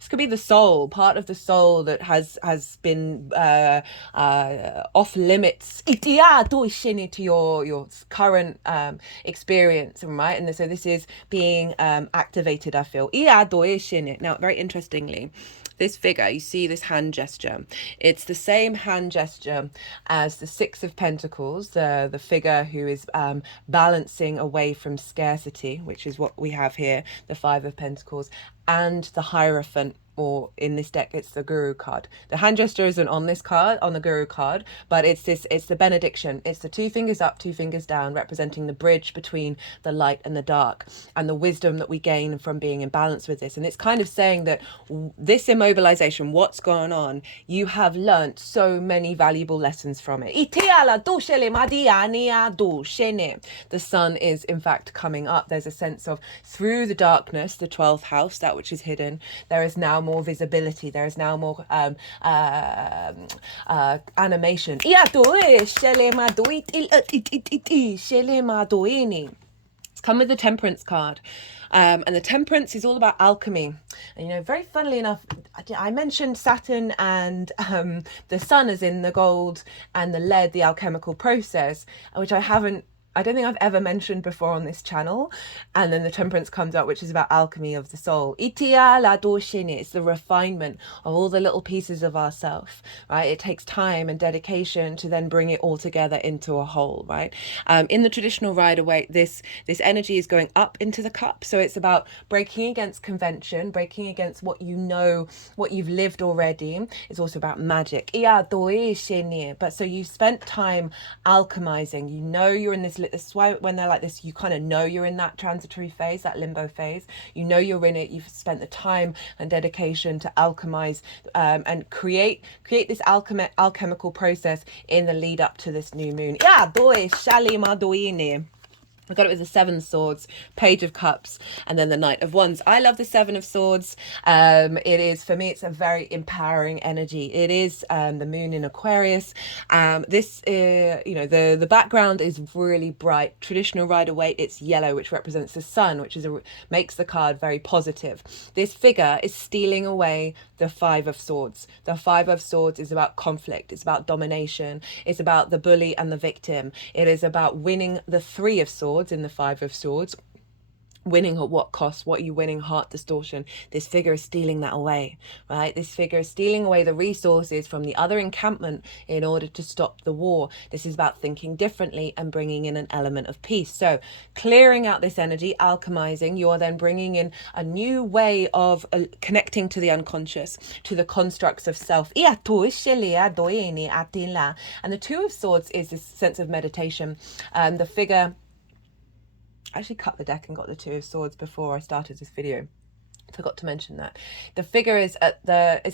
the soul, part of the soul that has been off limits to your current experience, right? And so this is being activated, I feel. Now, very interestingly, this figure, you see this hand gesture. It's the same hand gesture as the 6 of Pentacles, the figure who is balancing away from scarcity, which is what we have here, the 5 of Pentacles, and the Hierophant, or in this deck, it's the Guru card. The hand gesture isn't on this card, on the Guru card, but it's the benediction. It's the 2 fingers up, 2 fingers down, representing the bridge between the light and the dark, and the wisdom that we gain from being in balance with this. And it's kind of saying that this immobilization, what's going on, you have learnt so many valuable lessons from it. The sun is, in fact, coming up. There's a sense of, through the darkness, the 12th house, that which is hidden, there is now more visibility. There is now more animation. It's come with the Temperance card. And the Temperance is all about alchemy. And, very funnily enough, I mentioned Saturn and the sun as in the gold and the lead, the alchemical process, which I don't think I've ever mentioned before on this channel. And then the Temperance comes out, which is about alchemy of the soul. It's the refinement of all the little pieces of ourself, right? It takes time and dedication to then bring it all together into a whole, right? In the traditional Rider-Waite, this energy is going up into the cup. So it's about breaking against convention, breaking against what you know, what you've lived already. It's also about magic. But so you've spent time alchemizing. You're in this. This is why when they're like this, you kind of know you're in that transitory phase, that limbo phase. You know you're in it. You've spent the time and dedication to alchemize and create this alchemical process in the lead up to this new moon. I got it with the 7 Swords, Page of Cups, and then the Knight of Wands. I love the 7 of Swords. It is, for me, it's a very empowering energy. It is the moon in Aquarius. The background is really bright. Traditional Rider-Waite, it's yellow, which represents the sun, which makes the card very positive. This figure is stealing away the 5 of Swords. The 5 of Swords is about conflict. It's about domination. It's about the bully and the victim. It is about winning the 3 of Swords, Swords in the Five of Swords. Winning at what cost? What are you winning? Heart distortion. This figure is stealing that away, right? This figure is stealing away the resources from the other encampment in order to stop the war. This is about thinking differently and bringing in an element of peace. So clearing out this energy, alchemizing, you are then bringing in a new way of connecting to the unconscious, to the constructs of self. And the Two of Swords is this sense of meditation. The figure... I actually cut the deck and got the Two of Swords before I started this video. Forgot to mention that. The figure is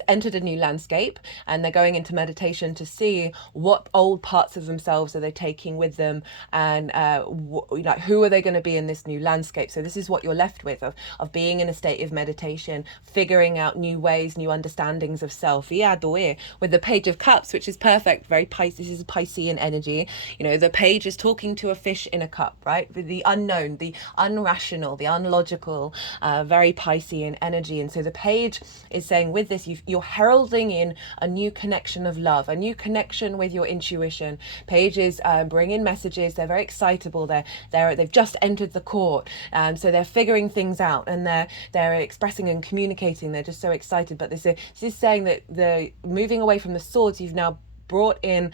entered a new landscape, and they're going into meditation to see what old parts of themselves are they taking with them, and who are they going to be in this new landscape. So this is what you're left with, of being in a state of meditation, figuring out new ways, new understandings of self. With the Page of Cups, which is perfect, very Pisces. This is a Piscean energy. The page is talking to a fish in a cup, right? With the unknown, the unrational, the unlogical, very Piscean energy. And so the page is saying, with this, you're heralding in a new connection of love, a new connection with your intuition. Pages bring in messages. They're very excitable. They've just entered the court, so they're figuring things out, and they're expressing and communicating. They're just so excited. But this is saying that the moving away from the swords, you've now brought in,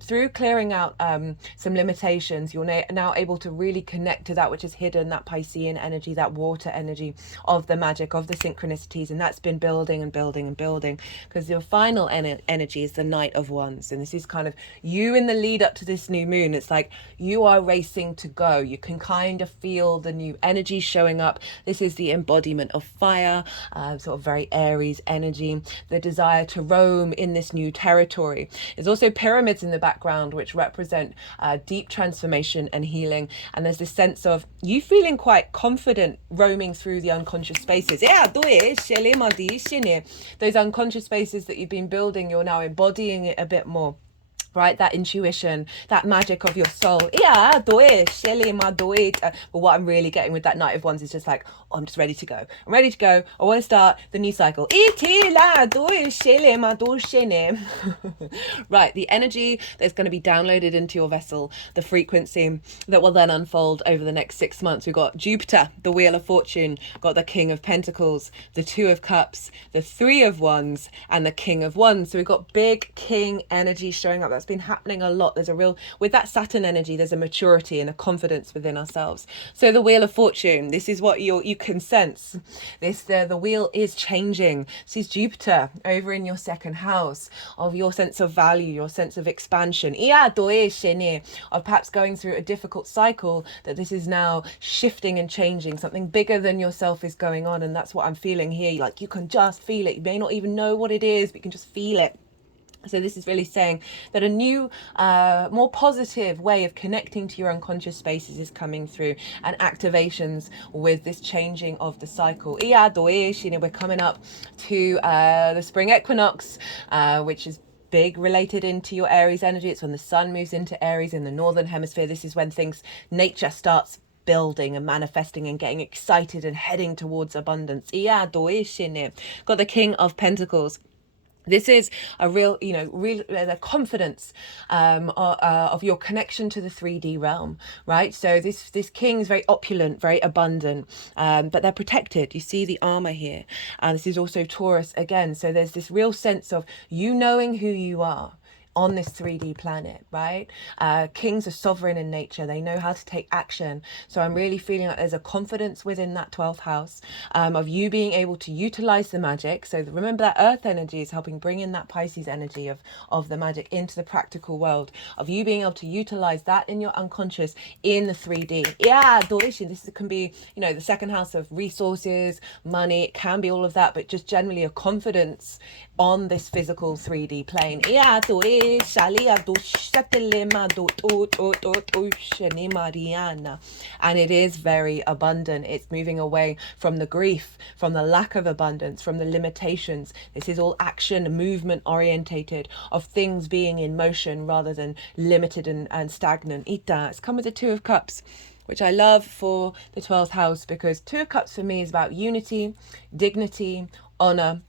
through clearing out some limitations, you're now able to really connect to that which is hidden, that Piscean energy, that water energy of the magic, of the synchronicities, and that's been building and building and building, because your final energy is the Knight of Wands, and this is kind of you in the lead up to this new moon. It's like you are racing to go. You can kind of feel the new energy showing up. This is the embodiment of fire, sort of very Aries energy, the desire to roam in this new territory. There's also pyramids in the background, which represent deep transformation and healing. And there's this sense of you feeling quite confident roaming through the unconscious spaces. Those unconscious spaces that you've been building, you're now embodying it a bit more. Right, that intuition, that magic of your soul. But what I'm really getting with that Knight of Wands is just like, oh, I'm just ready to go. I'm ready to go. I want to start the new cycle. Right, the energy that's going to be downloaded into your vessel, the frequency that will then unfold over the next 6 months. We've got Jupiter, the Wheel of Fortune, got the King of Pentacles, the Two of Cups, the Three of Wands, and the King of Wands. So we've got big king energy showing up. That's been happening a lot. There's a real, with that Saturn energy, there's a maturity and a confidence within ourselves. So the Wheel of Fortune, this is what you can sense. The wheel is changing. This is Jupiter over in your second house, of your sense of value, your sense of expansion, of perhaps going through a difficult cycle, that this is now shifting and changing. Something bigger than yourself is going on, and that's what I'm feeling here. Like, you can just feel it. You may not even know what it is, but you can just feel it. So this is really saying that a new, more positive way of connecting to your unconscious spaces is coming through, and activations with this changing of the cycle. We're coming up to the spring equinox, which is big related into your Aries energy. It's when the sun moves into Aries in the northern hemisphere. This is when nature starts building and manifesting and getting excited and heading towards abundance. Got the King of Pentacles. This is a real, the confidence of your connection to the 3D realm, right? So this king is very opulent, very abundant, but they're protected. You see the armor here. This is also Taurus again. So there's this real sense of you knowing who you are on this 3D planet, right? Kings are sovereign in nature. They know how to take action. So I'm really feeling like there's a confidence within that 12th house, of you being able to utilize the magic. So remember that earth energy is helping bring in that Pisces energy of the magic into the practical world, of you being able to utilize that in your unconscious in the 3D. This can be, the second house of resources, money. It can be all of that, but just generally a confidence on this physical 3D plane. And it is very abundant. It's moving away from the grief, from the lack of abundance, from the limitations. This is all action, movement orientated, of things being in motion rather than limited and stagnant. It's come with the Two of Cups, which I love for the 12th house, because Two of Cups for me is about unity, dignity, honor,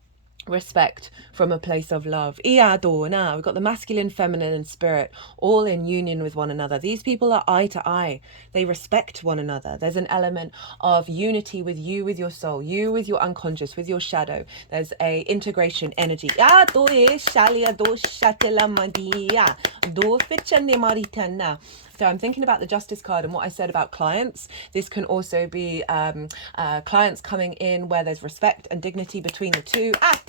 respect from a place of love. Now we've got the masculine, feminine, and spirit all in union with one another. These people are eye to eye. They respect one another. There's an element of unity with you, with your soul, you with your unconscious, with your shadow. There's a integration energy. So I'm thinking about the Justice card and what I said about clients. This can also be clients coming in where there's respect and dignity between the two. But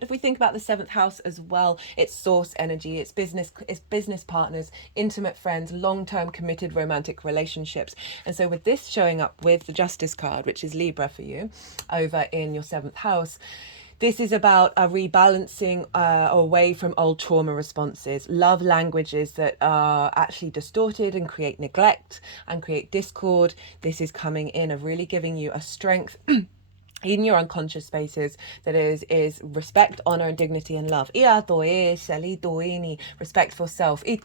if we think about the seventh house as well, it's source energy, it's business partners, intimate friends, long-term committed romantic relationships. And so with this showing up with the Justice card, which is Libra for you, over in your seventh house, this is about a rebalancing away from old trauma responses, love languages that are actually distorted and create neglect and create discord. This is coming in of really giving you a strength in your unconscious spaces that is respect, honor, and dignity and love. Respect for self. You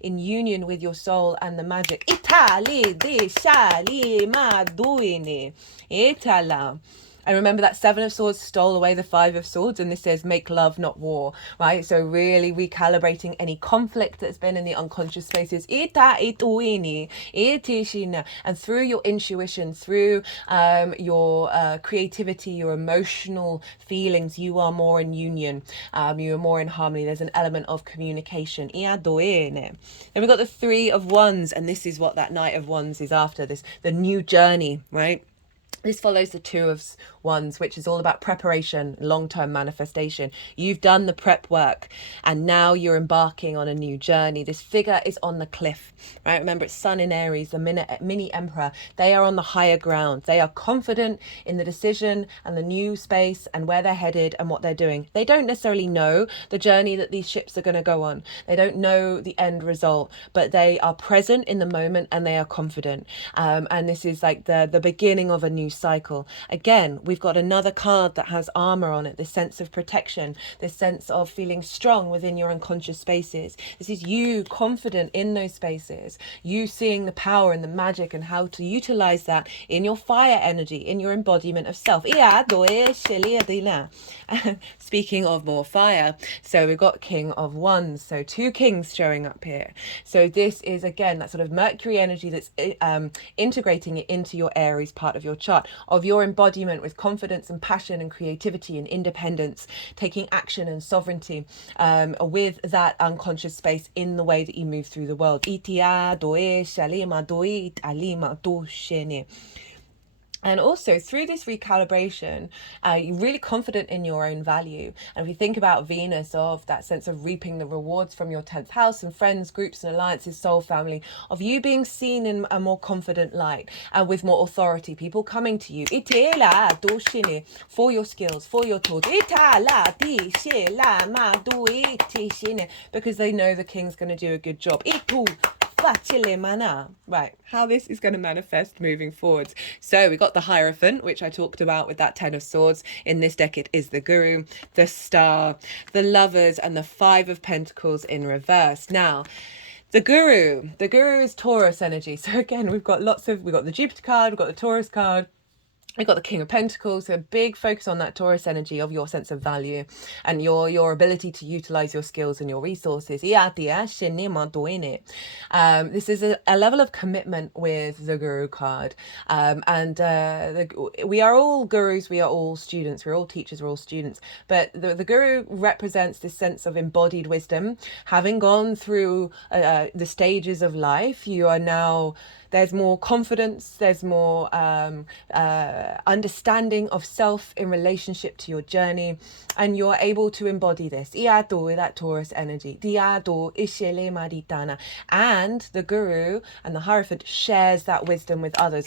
in union with your soul and the magic. And remember that Seven of Swords stole away the Five of Swords, and this says make love, not war, right? So really recalibrating any conflict that's been in the unconscious spaces. And through your intuition, through your creativity, your emotional feelings, you are more in union. You are more in harmony. There's an element of communication. Then we've got the Three of Wands, and this is what that Knight of Wands is after, the new journey, right? This follows the Two of Wands, which is all about preparation, long-term manifestation. You've done the prep work and now you're embarking on a new journey. This figure is on the cliff, right? Remember, it's Sun in Aries, the mini emperor. They are on the higher ground. They are confident in the decision and the new space and where they're headed and what they're doing. They don't necessarily know the journey that these ships are going to go on. They don't know the end result, but they are present in the moment and they are confident. And this is like the beginning of a new cycle. Again, we've got another card that has armor on it, this sense of protection, this sense of feeling strong within your unconscious spaces. This is you confident in those spaces, you seeing the power and the magic and how to utilize that in your fire energy, in your embodiment of self. Speaking of more fire, so we've got King of Wands, so two kings showing up here. So this is again that sort of Mercury energy that's integrating it into your Aries part of your chart, of your embodiment with confidence and passion and creativity and independence, taking action and sovereignty with that unconscious space in the way that you move through the world. And also through this recalibration, you're really confident in your own value. And if you think about Venus, of that sense of reaping the rewards from your 10th house and friends, groups and alliances, soul family, of you being seen in a more confident light and with more authority, people coming to you for your skills, for your tools, because they know the king's going to do a good job. Right, how this is going to manifest moving forwards. So we got the Hierophant, which I talked about with that 10 of Swords. In this deck it is the Guru, the Star, the Lovers, and the Five of Pentacles in reverse. Now the Guru is Taurus energy. So again, we've got the Jupiter card, we've got the Taurus card, we've got the King of Pentacles, so a big focus on that Taurus energy of your sense of value and your ability to utilize your skills and your resources. This is a level of commitment with the Guru card. We are all gurus, we are all students, we're all teachers, we're all students. But the Guru represents this sense of embodied wisdom. Having gone through the stages of life, you are now... There's more confidence, there's more understanding of self in relationship to your journey, and you're able to embody this. That Taurus energy. And the Guru and the Hierophant shares that wisdom with others.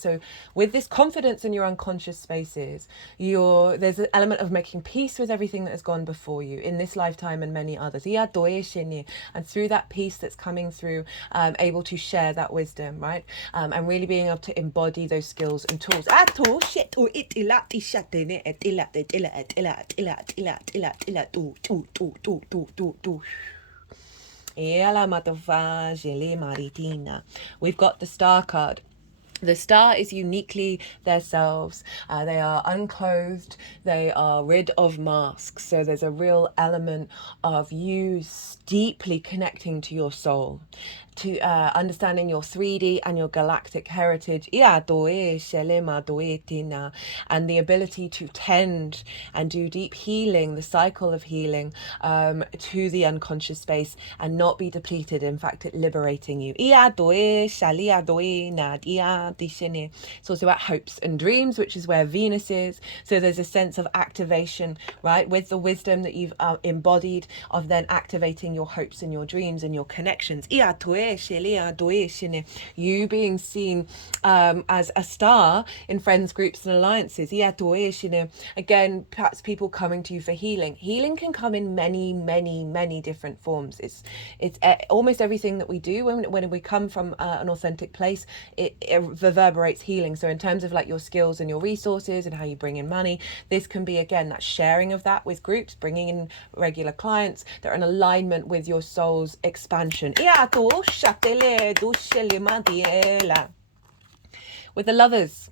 So with this confidence in your unconscious spaces, there's an element of making peace with everything that has gone before you in this lifetime and many others. And through that peace that's coming through, able to share that wisdom, right? And really being able to embody those skills and tools. We've got the Star card. The star is uniquely themselves. They are unclothed. They are rid of masks. So there's a real element of you deeply connecting to your soul, to understanding your 3D and your galactic heritage, and the ability to tend and do deep healing, the cycle of healing, to the unconscious space and not be depleted. In fact, it liberating you. It's also about hopes and dreams, which is where Venus is. So there's a sense of activation, right, with the wisdom that you've embodied, of then activating your hopes and your dreams and your connections. You being seen as a star in friends, groups and alliances. Again, perhaps people coming to you for healing. Healing can come in many different forms. It's almost everything that we do when we come from an authentic place, it reverberates healing. So in terms of like your skills and your resources and how you bring in money, this can be, again, that sharing of that with groups, bringing in regular clients that are in alignment with your soul's expansion. With the Lovers.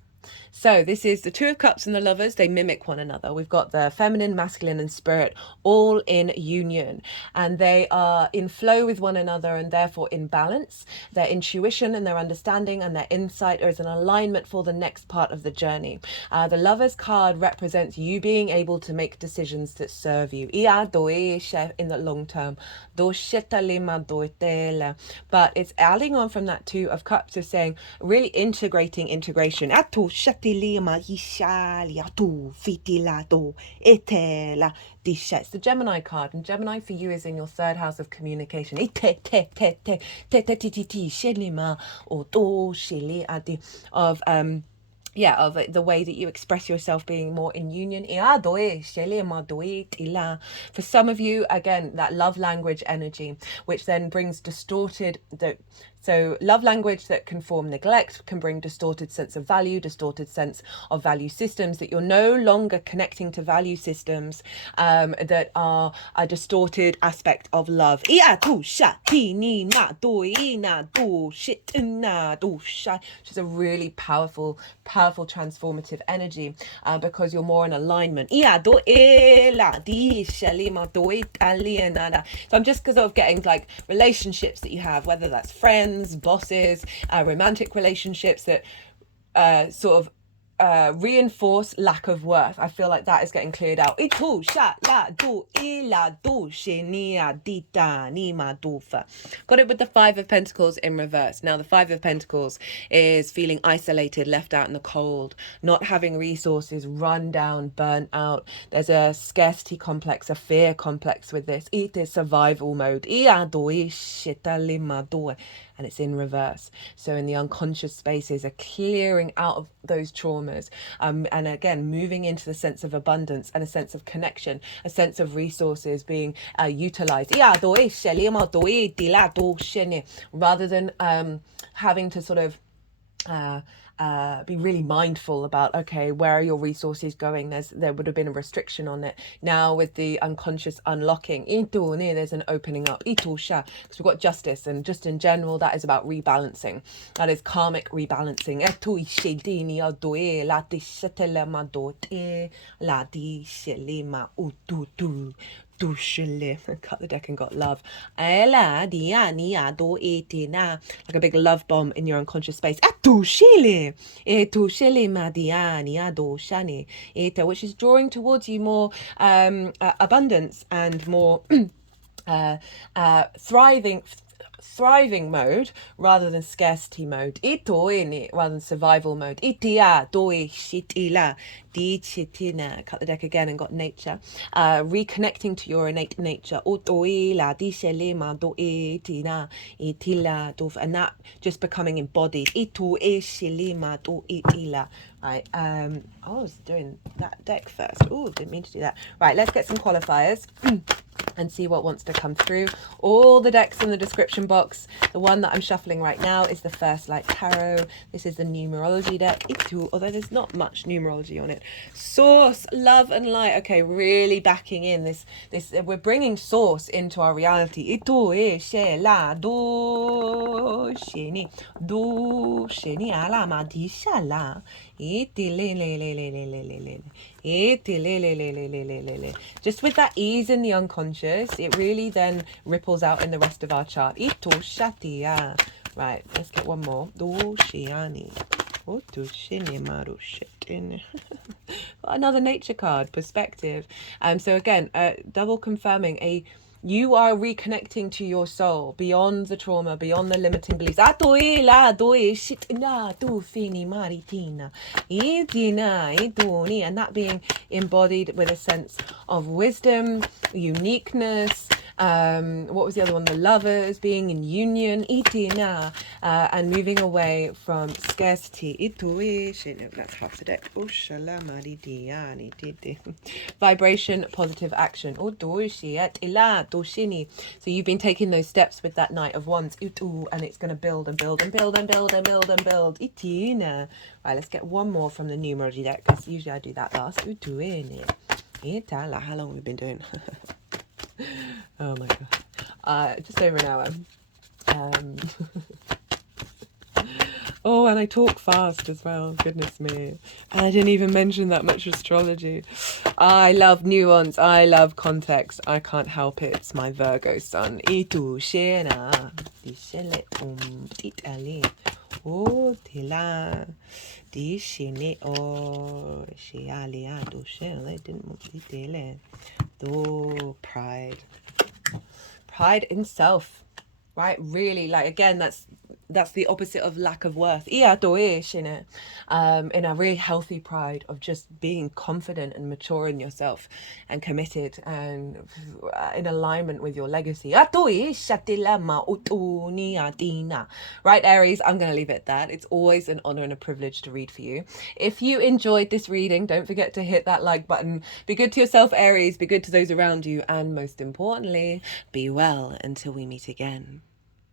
So this is the Two of Cups and the Lovers. They mimic one another. We've got the feminine, masculine and spirit all in union, and they are in flow with one another and therefore in balance. Their intuition and their understanding and their insight is an alignment for the next part of the journey. The Lovers card represents you being able to make decisions that serve you in the long term. But it's adding on from that Two of Cups of saying really integrating integration. It's the Gemini card, and Gemini for you is in your third house of communication. Of the way that you express yourself being more in union. For some of you, again, that love language energy, which then brings distorted, so love language that can form neglect, can bring distorted sense of value, distorted sense of value systems, that you're no longer connecting to value systems that are a distorted aspect of love. Which is a really powerful transformative energy, because you're more in alignment. So I'm just sort of getting like relationships that you have, whether that's friends, bosses, romantic relationships that sort of reinforce lack of worth. I feel like that is getting cleared out. Got it with the Five of Pentacles in reverse. Now the Five of Pentacles is feeling isolated, left out in the cold, not having resources, run down, burnt out. There's a scarcity complex, a fear complex with this. It is survival mode. And it's in reverse. So in the unconscious spaces, a clearing out of those traumas, and again moving into the sense of abundance and a sense of connection, a sense of resources being utilized, rather than having to sort of be really mindful about, okay, where are your resources going? There would have been a restriction on it. Now with the unconscious unlocking, there's an opening up, because we've got justice, and just in general that is about rebalancing. That is karmic rebalancing. Cut the deck and got love. Like a big love bomb in your unconscious space. Which is drawing towards you more abundance and more thriving mode rather than scarcity mode. Rather than survival mode. Cut the deck again and got nature. Reconnecting to your innate nature. And that just becoming embodied. Right. I was doing that deck first. Oh, didn't mean to do that. Right, let's get some qualifiers. and see what wants to come through. All the decks in the description box. The one that I'm shuffling right now is the First Light Tarot. This is the numerology deck, although there's not much numerology on it. Source, love and light. Okay, really backing in this we're bringing source into our reality. Ito e she la do sheni ala ma di sha la. Just with that ease in the unconscious, it really then ripples out in the rest of our chart. Right, let's get one more. Another nature card, perspective. So again, double confirming you are reconnecting to your soul beyond the trauma, beyond the limiting beliefs. And that being embodied with a sense of wisdom, uniqueness. What was the other one? The Lovers, being in union, and moving away from scarcity. That's half the deck. Vibration, positive action. So you've been taking those steps with that Knight of Wands, and it's going to build and build and build and build and build and build. Right, let's get one more from the numerology deck, because usually I do that last. How long have we been doing? Oh my god, just over an hour. Oh, and I talk fast as well, goodness me. And I didn't even mention that much astrology. I love nuance, I love context, I can't help it, it's my Virgo sun. Pride in self, right? Really, like, again, that's the opposite of lack of worth. In a really healthy pride of just being confident and mature in yourself and committed and in alignment with your legacy. Right, Aries, I'm going to leave it at that. It's always an honor and a privilege to read for you. If you enjoyed this reading, don't forget to hit that like button. Be good to yourself, Aries. Be good to those around you. And most importantly, be well until we meet again.